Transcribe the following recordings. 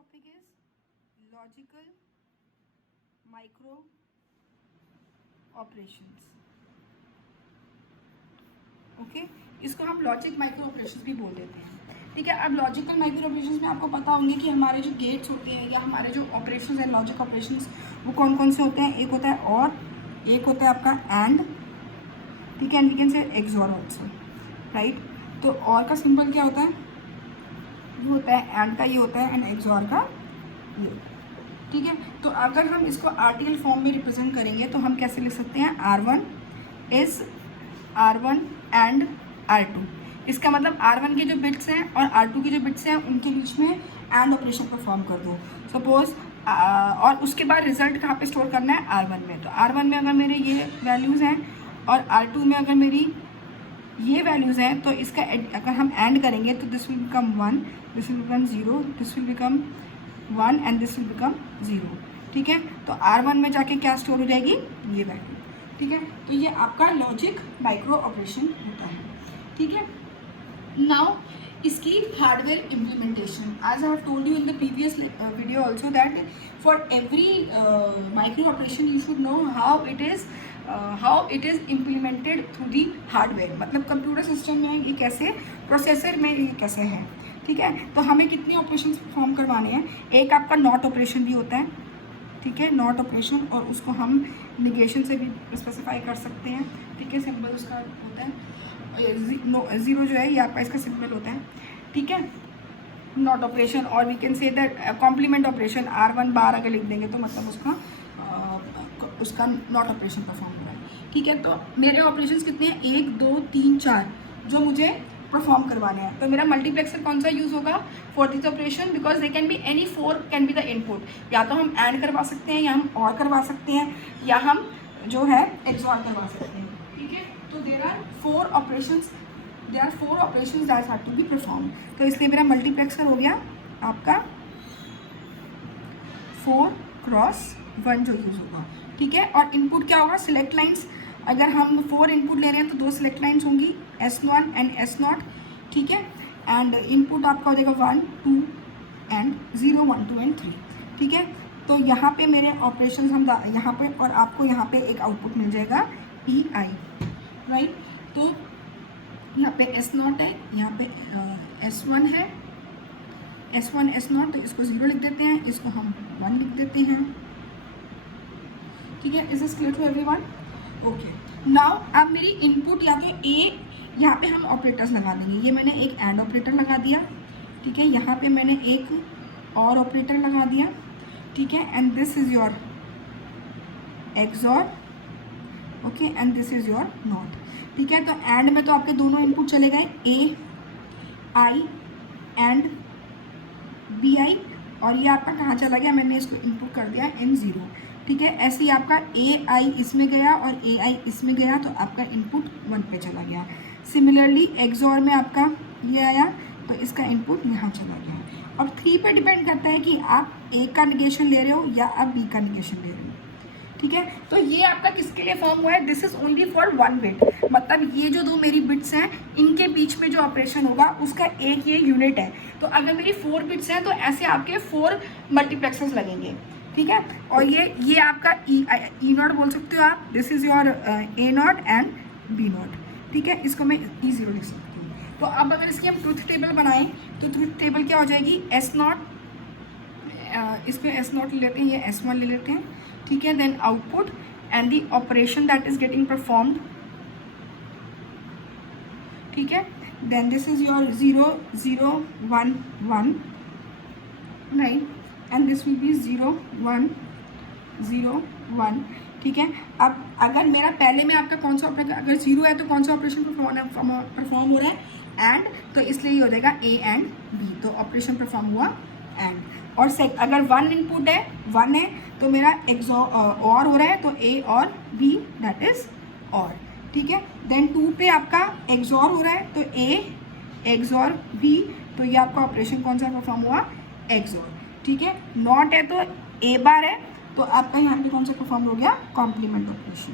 topic is logical micro operations. Okay इसको हम logic micro operations भी बोल देते हैं. ठीक है, अब लॉजिकल माइक्रो ऑपरेशंस में आपको पता होंगे कि हमारे जो गेट्स होते हैं या हमारे जो ऑपरेशंस हैं लॉजिक ऑपरेशंस वो कौन कौन से होते हैं. एक होता है और, एक होता है आपका एंड. ठीक है, and we can say XOR also, right. तो और का सिंबल क्या होता है, ये होता है एंड का, ये होता है, एंड एक्सऑर का ये. ठीक है, तो अगर हम इसको आर्टिकल फॉर्म में रिप्रेजेंट करेंगे तो हम कैसे लिख सकते हैं, R1 is R1 and R2. इसका मतलब R1 के जो बिट्स हैं और R2 के जो बिट्स हैं उनके बीच में एंड ऑपरेशन परफॉर्म कर दो सपोज. और उसके बाद रिजल्ट कहाँ पे स्टोर करना है, R1 में. तो R1 में अगर मेरे ये वैल्यूज़ हैं और R2 में अगर मेरी ये वैल्यूज़ हैं तो इसका अगर हम एंड करेंगे तो this will become 1, this will become 0, this will become 1 and this will become 0. ठीक है, तो R1 में जाके क्या स्टोर हो जाएगी, ये वैल्यू. ठीक है, तो ये आपका लॉजिक माइक्रो ऑपरेशन होता है. ठीक है, नाउ इसकी hardware implementation, as I have told you in the previous video also that for every micro operation you should know how it is implemented through the hardware. मतलब computer system में ये कैसे, processor में ये कैसे है. ठीक है, तो हमें कितने ऑपरेशन परफॉर्म करवाने हैं. एक आपका नॉट ऑपरेशन भी होता है. ठीक है, नॉट ऑपरेशन, और उसको हम निगेशन से भी स्पेसिफाई कर सकते हैं. ठीक है, सिंबल उसका होता है ज़ीरो जो है ये आपका इसका सिंबल होता है. ठीक है, नॉट ऑपरेशन, और we can say that complement operation R1 bar अगर लिख देंगे तो मतलब उसका नॉट ऑपरेशन परफॉर्म हो रहा है. ठीक है, तो मेरे ऑपरेशंस कितने हैं, 1 2 3 4 जो मुझे परफॉर्म करवाने हैं. तो मेरा मल्टीप्लेक्सर कौन सा यूज़ होगा for this operation, because they can be any 4 can be the input. या तो हम एंड करवा सकते हैं, या हम और करवा सकते हैं, या हम जो है एक्सऑर करवा सकते हैं. ठीक है, तो there are 4 operations that have to be perform. तो इसलिए मेरा मल्टीप्लेक्सर हो गया आपका 4x1 जो यूज़ होगा. ठीक है, और इनपुट क्या होगा, सिलेक्ट लाइन्स. अगर हम 4 इनपुट ले रहे हैं तो 2 सिलेक्ट लाइन्स होंगी, S1 एंड S0. ठीक है, एंड इनपुट आपका हो जाएगा 1 2 एंड 0 1 2 एंड 3. ठीक है, तो यहाँ पे मेरे ऑपरेशन हम यहाँ पे, और आपको यहाँ पे एक आउटपुट मिल जाएगा EI, राइट. तो यहाँ पे S0 है, यहाँ पे S1 है, S1 S0, तो इसको 0 लिख देते हैं, इसको हम 1 लिख देते हैं. ठीक है, is this clear to everyone. Okay, now अब मेरी इनपुट या तो ए, यहाँ पे हम ऑपरेटर्स लगा देंगे. ये मैंने एक एंड ऑपरेटर लगा दिया. ठीक है, यहाँ पे मैंने एक और ऑपरेटर लगा दिया. ठीक है, and this is your XOR. Okay, and this is your not. ठीक है, तो एंड में तो आपके दोनों इनपुट चले गए, ए आई एंड बी आई, और ये आपका कहाँ चला गया, मैंने इसको इनपुट कर दिया इन 0. ठीक है, ऐसे ही आपका ए आई इसमें गया और ए आई इसमें गया, तो आपका इनपुट 1 पे चला गया. सिमिलरली एक्सऑर में आपका ये आया तो इसका इनपुट यहाँ चला गया. अब 3 पे डिपेंड करता है कि आप ए का निगेशन ले रहे हो या आप बी का निगेशन ले रहे हो. ठीक है, तो ये आपका किसके लिए फॉर्म हुआ है, this is only for 1 bit. मतलब ये जो 2 मेरी बिट्स हैं इनके बीच में जो ऑपरेशन होगा उसका एक ये यूनिट है. तो अगर मेरी 4 बिट्स हैं तो ऐसे आपके 4 मल्टीप्लेक्सर्स लगेंगे. ठीक है, और ये आपका ई नॉट बोल सकते हो आप, this is your A NOT and B NOT. ठीक है, इसको मैं E0 लिख सकती हूँ. तो अब अगर इसकी हम ट्रुथ टेबल बनाएं तो ट्रुथ टेबल क्या हो जाएगी, S0, इसको S0 ले लेते हैं, ये S1 ले लेते हैं. ठीक है, then output and the operation that is getting performed. ठीक है, then this is your 0 0 1 1, right, and this will be 0 1 0 1. ठीक है, अब अगर मेरा पहले में आपका कौन सा ऑपरेशन, अगर 0 है तो कौन सा ऑपरेशन परफॉर्म हो रहा है, एंड, तो इसलिए ये हो जाएगा ए एंड बी. तो ऑपरेशन परफॉर्म हुआ एंड. और अगर 1 इनपुट है, 1 है, तो मेरा और हो रहा है, तो ए और बी दैट इज और. ठीक है, देन 2 पे आपका एक्सऑर हो रहा है, तो ए एक्सऑर बी, तो ये आपका ऑपरेशन कौन सा परफॉर्म हुआ, एक्सऑर. ठीक है, नॉट है तो ए बार है, तो आपका यहाँ पे कौन सा परफॉर्म हो गया, कॉम्प्लीमेंट ऑपरेशन.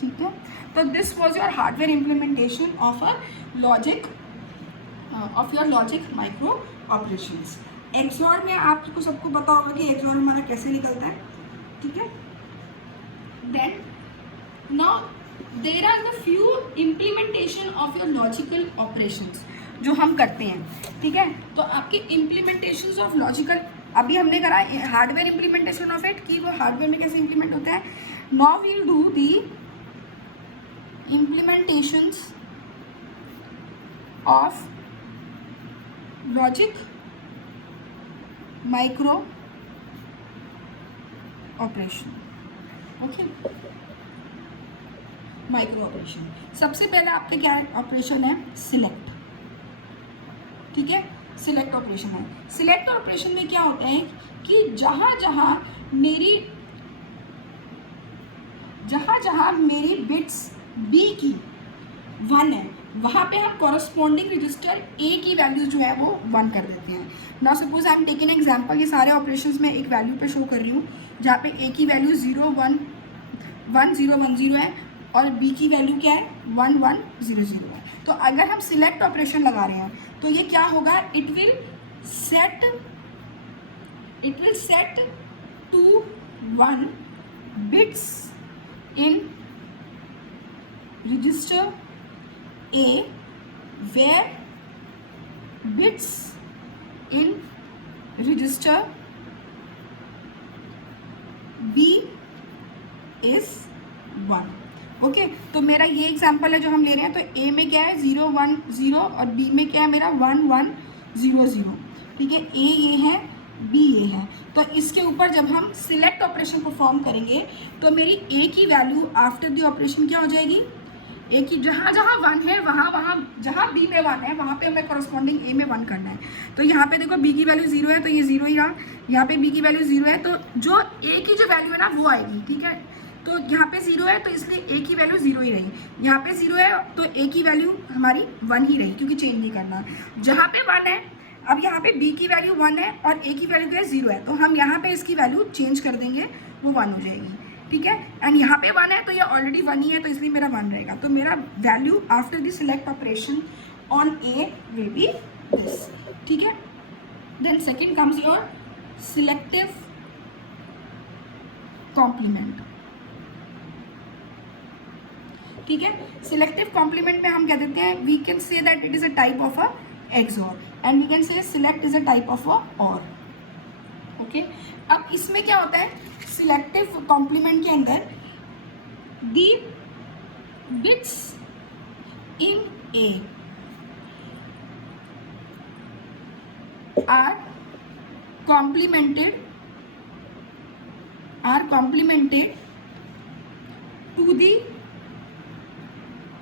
ठीक है, तो this was your hardware implementation of a logic of your logic micro operations. XOR में आपको सबको पता होगा कि एक्सॉर हमारा कैसे निकलता है, ठीक है। Then now there are the few implementation of your logical operations जो हम करते हैं, ठीक है। तो आपके इम्प्लीमेंटेशंस ऑफ लॉजिकल अभी हमने करा हार्डवेयर इम्प्लीमेंटेशन ऑफ इट, कि वो हार्डवेयर में कैसे इम्प्लीमेंट होता है। Now we will do the implementations of logic micro operation, okay. Micro operation सबसे पहले आपके क्या ऑपरेशन है, सिलेक्ट, ठीक है। सिलेक्ट ऑपरेशन है। सिलेक्ट ऑपरेशन में क्या होता है कि जहां जहां मेरी बिट्स बी की 1 है, वहाँ पे हम कॉरस्पॉन्डिंग रजिस्टर ए की वैल्यू जो है वो 1 कर देते हैं। Now suppose I am taking example, ये सारे ऑपरेशंस में एक वैल्यू पे शो कर रही हूँ, जहाँ पे ए की वैल्यू 0 1 1 0 1 0 है और बी की वैल्यू क्या है 1 1 0 0 है। तो अगर हम सिलेक्ट ऑपरेशन लगा रहे हैं तो ये क्या होगा, it will set to 1 bits in register A where bits in register B is 1, okay. तो मेरा ये एग्जांपल है जो हम ले रहे हैं, तो A में क्या है 0 1 0 और B में क्या है मेरा 1 1 0 0, ठीक है। A ये है, B ये है। तो इसके ऊपर जब हम सिलेक्ट ऑपरेशन परफॉर्म करेंगे तो मेरी A की वैल्यू आफ्टर द ऑपरेशन क्या हो जाएगी, ए की जहाँ 1 है वहाँ जहाँ बी में 1 है वहाँ पे हमें कॉरस्पॉन्डिंग ए में 1 करना है। तो यहाँ पे देखो बी की वैल्यू 0 है तो ये 0 ही रहा, यहाँ पे बी की वैल्यू 0 है तो जो ए की जो वैल्यू है ना वो आएगी, ठीक है। तो यहाँ पे 0 है तो इसलिए ए की वैल्यू 0 ही रही, यहाँ पे 0 है तो ए की वैल्यू हमारी 1 ही रही, क्योंकि चेंज नहीं करना। जहाँ पे 1 है, अब यहाँ पे बी की वैल्यू 1 है और ए की वैल्यू क्या है 0 है, तो हम यहाँ पे इसकी वैल्यू चेंज कर देंगे, वो 1 हो जाएगी, ठीक है। एंड यहाँ पे 1 है तो ये ऑलरेडी 1 ही है तो इसलिए मेरा 1 रहेगा। तो मेरा value after the select operation on A will be this, ठीक है। Then second comes your selective complement, ठीक है। सिलेक्टिव कॉम्प्लीमेंट में हम कह देते हैं, we can say that it is a type of a XOR and we can say select is a type of a OR, okay. अब इसमें क्या होता है, सिलेक्टिव कॉम्प्लीमेंट के अंदर the bits in A are complemented to the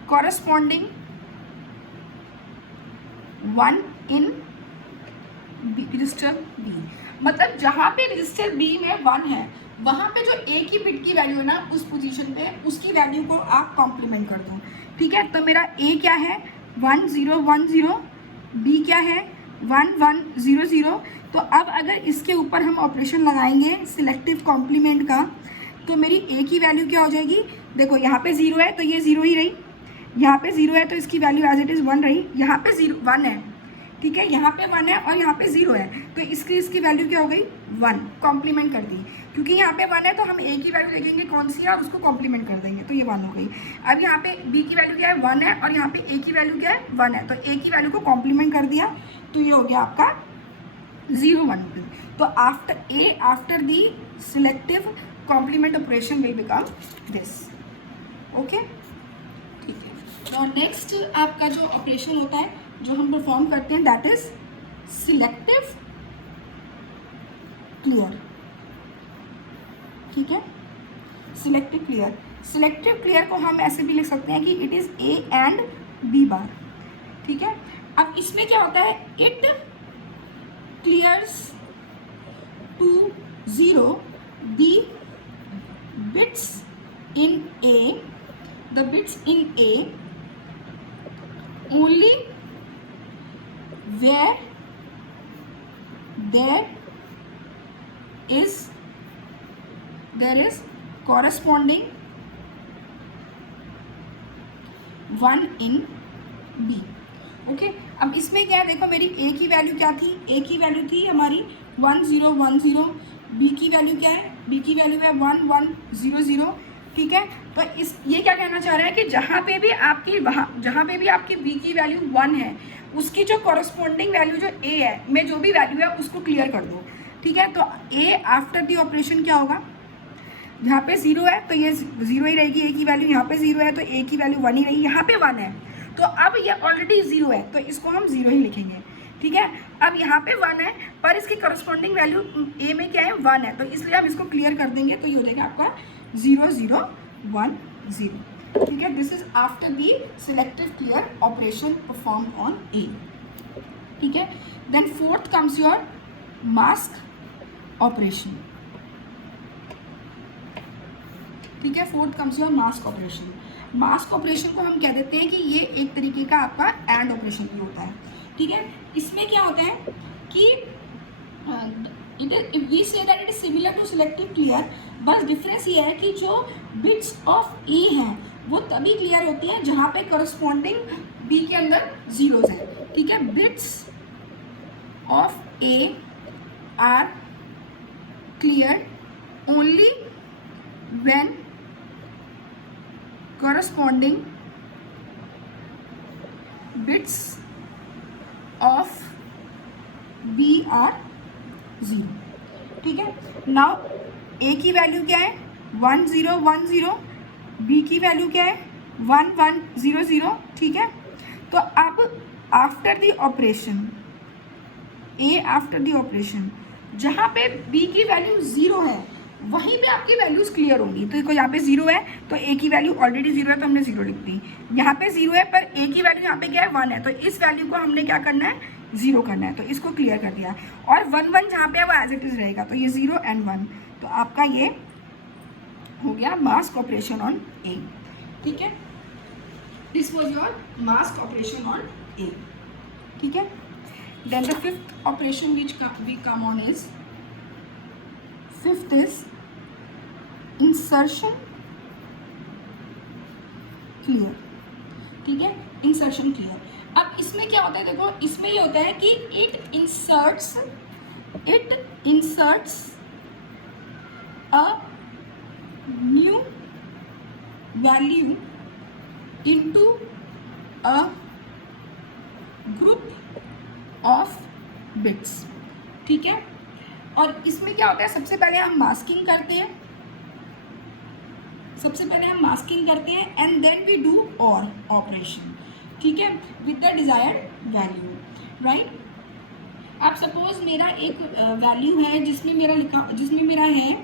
corresponding one in register B. मतलब जहाँ पे रजिस्टर बी में 1 है वहाँ पे जो ए की बिट की वैल्यू है ना उस पोजीशन पे उसकी वैल्यू को आप कॉम्प्लीमेंट कर दो, ठीक है। तो मेरा ए क्या है 1 0 1 0, बी क्या है 1 1 0 0। तो अब अगर इसके ऊपर हम ऑपरेशन लगाएंगे सिलेक्टिव कॉम्प्लीमेंट का तो मेरी ए की वैल्यू क्या हो जाएगी, देखो यहाँ पे 0 है तो ये 0 ही रही, यहाँ पे 0 है तो इसकी वैल्यू एज इट इज़ 1 रही, यहाँ पे 1 है, ठीक है, यहाँ पे 1 है और यहाँ पे 0 है तो इसकी वैल्यू क्या हो गई 1, कॉम्प्लीमेंट कर दी। क्योंकि यहाँ पे 1 है तो हम ए की वैल्यू देखेंगे कौन सी है और उसको कॉम्प्लीमेंट कर देंगे तो ये 1 हो गई। अब यहाँ पे बी की वैल्यू क्या है 1 है और यहाँ पे ए की वैल्यू क्या है 1 है, तो ए की वैल्यू को कॉम्प्लीमेंट कर दिया तो ये हो गया आपका 0 1 2। तो after the selective complement operation will become this, okay, ठीक है। और नेक्स्ट आपका जो ऑपरेशन होता है जो हम परफॉर्म करते हैं दैट इज सिलेक्टिव क्लियर, ठीक है। सिलेक्टिव क्लियर को हम ऐसे भी लिख सकते हैं कि it is A and B bar, ठीक है। अब इसमें क्या होता है, it clears to 0 the bits in A only where there is corresponding 1 in B, ओके। अब इसमें क्या है, देखो मेरी ए की वैल्यू क्या थी, ए की वैल्यू थी हमारी 1 0 1 0, बी की वैल्यू क्या है, बी की वैल्यू है 1 1 0 0, ठीक है। तो इस ये क्या कहना चाह रहा है कि जहाँ पे भी आपकी बी की वैल्यू 1 है, उसकी जो कॉरस्पॉन्डिंग वैल्यू जो ए है में जो भी वैल्यू है उसको क्लियर कर दो, ठीक है। तो ए आफ्टर दी ऑपरेशन क्या होगा, यहाँ पे 0 है तो ये 0 ही रहेगी ए की वैल्यू, यहाँ पे 0 है तो ए की वैल्यू 1 ही रहेगी, यहाँ पे 1 है तो अब ये ऑलरेडी 0 है तो इसको हम 0 ही लिखेंगे, ठीक है। अब यहाँ पे 1 है पर इसकी करस्पॉन्डिंग वैल्यू ए में क्या है 1 है, तो इसलिए हम इसको क्लियर कर देंगे, तो ये हो जाएगा आपका 0 0 1 0, ठीक है। This is after the selective clear operation perform on A, ठीक है। Then fourth comes your mask operation, ठीक है। Fourth comes your mask operation. Mask operation को हम कह देते हैं कि ये एक तरीके का आपका एंड ऑपरेशन भी होता है, ठीक है। इसमें क्या होता है कि we say that it is similar to selective clear, बस डिफरेंस ये है कि जो बिट्स ऑफ ए हैं वो तभी क्लियर होती हैं जहाँ पे करस्पॉन्डिंग बी के अंदर जीरोज है, ठीक है। Bits of A R clear only when corresponding bits of B are 0, ठीक है। नाउ A की वैल्यू क्या है 1 0 1 0, B की वैल्यू क्या है 1 1 0 0, ठीक है। तो अब after the operation A after the operation जहाँ पे B की वैल्यू 0 है वहीं पे आपकी वैल्यूज़ क्लियर होंगी। तो देखो यहाँ पे 0 है तो ए की वैल्यू ऑलरेडी 0 है तो हमने 0 लिख दी, यहाँ पे 0 है पर ए की वैल्यू यहाँ पे क्या है 1 है, तो इस वैल्यू को हमने क्या करना है 0 करना है, तो इसको क्लियर कर दिया। और 1 1 जहाँ पे है वो एज इट इज़ रहेगा, तो ये 0 एंड 1, तो आपका ये हो गया मास्क ऑपरेशन ऑन ए, ठीक है। This was your mask operation on A, ठीक है। Then the fifth operation which we come on is, fifth is insertion clear, ठीक है। Insertion clear. अब इसमें क्या होता है, देखो इसमें ये होता है कि it inserts a new value into a group of bits, ठीक है। और इसमें क्या होता है, सबसे पहले हम मास्किंग करते हैं, एंड देन वी डू और ऑपरेशन, ठीक है, with the desired value, right. अब सपोज मेरा एक वैल्यू है जिसमें मेरा है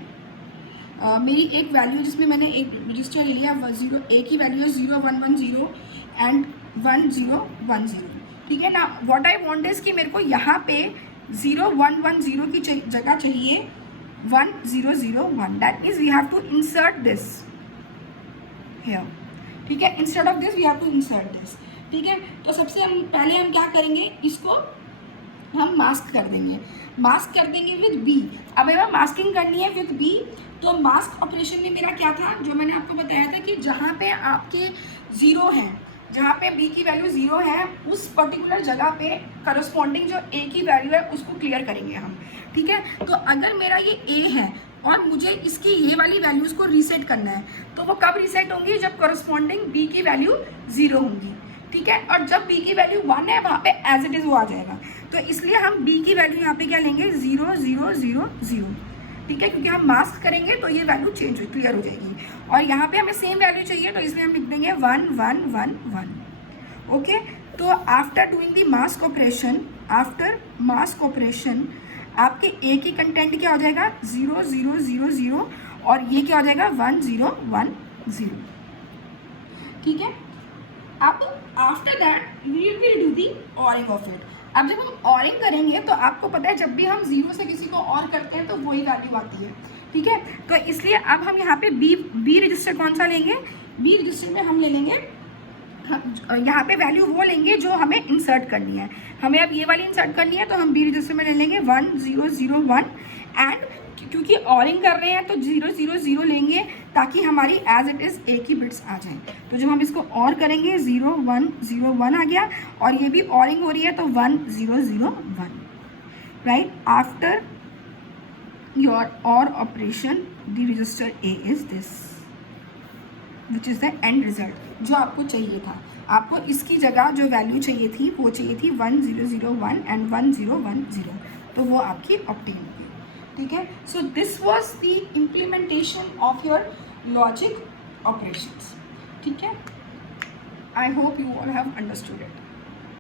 मेरी एक वैल्यू जिसमें मैंने एक रजिस्टर ले लिया 0, ए की वैल्यू है 0 1 1 0 एंड 1 0 1 0, ठीक है ना। व्हाट आई वांट इज कि मेरे को यहाँ पे 0 1 1 0 की जगह चाहिए 1 0 0 1, that means we have to insert this here, ठीक है। Instead of this we have to insert this, ठीक है। तो सबसे पहले हम क्या करेंगे, इसको हम मास्क कर देंगे विद बी। अब अगर मास्किंग करनी है विद बी तो मास्क ऑपरेशन में मेरा क्या था, जो मैंने आपको बताया था कि जहाँ पे आपके 0 हैं, जहाँ पे बी की वैल्यू 0 है उस पर्टिकुलर जगह पे करस्पॉन्डिंग जो ए की वैल्यू है उसको क्लियर करेंगे हम, ठीक है। तो अगर मेरा ये ए है और मुझे इसकी ये वाली वैल्यूज़ को रीसेट करना है तो वो कब रीसेट होंगी, जब करस्पॉन्डिंग बी की वैल्यू 0 होंगी, ठीक है। और जब बी की वैल्यू 1 है वहाँ पे एज इट इज़ वो आ जाएगा, तो इसलिए हम बी की वैल्यू यहाँ पे क्या लेंगे 0 0 0 0, ठीक है, क्योंकि हम मास्क करेंगे तो ये वैल्यू क्लियर हो जाएगी। और यहाँ पे हमें सेम वैल्यू चाहिए तो इसलिए हम लिख देंगे 1 1 1 1, ओके। तो after doing the after mask operation आपके ए की कंटेंट क्या हो जाएगा 0 0 0 0 और ये क्या हो जाएगा 1 0 1 0, ठीक है। अब after that we will do the ORing of it. अब जब हम ऑरिंग करेंगे तो आपको पता है जब भी हम 0 से किसी को और करते हैं तो वही वैल्यू आती है, ठीक है। तो इसलिए अब हम यहाँ पे बी रजिस्टर कौन सा लेंगे, बी रजिस्टर में हम ले लेंगे, यहाँ पे वैल्यू वो लेंगे जो हमें इंसर्ट करनी है। हमें अब ये वाली इंसर्ट करनी है तो हम बी रजिस्टर में ले लेंगे 1 0 0 1 एंड क्योंकि ऑरिंग कर रहे हैं तो 0 0 0 लेंगे ताकि हमारी एज इट इज़ एक ही बिट्स आ जाएं। तो जब हम इसको और करेंगे 0 1 0 1 आ गया, और ये भी ऑरिंग हो रही है तो 1 0 0 1, राइट। आफ्टर योर और operation the register A is this which is the end result जो आपको चाहिए था। आपको इसकी जगह जो वैल्यू चाहिए थी वो चाहिए थी 1 0 0 1 एंड 1 0 1 0, तो वो आपकी ऑब्टेन हुई। ठीक है, so this was the implementation of your logic operations. ठीक है, I hope you all have understood it.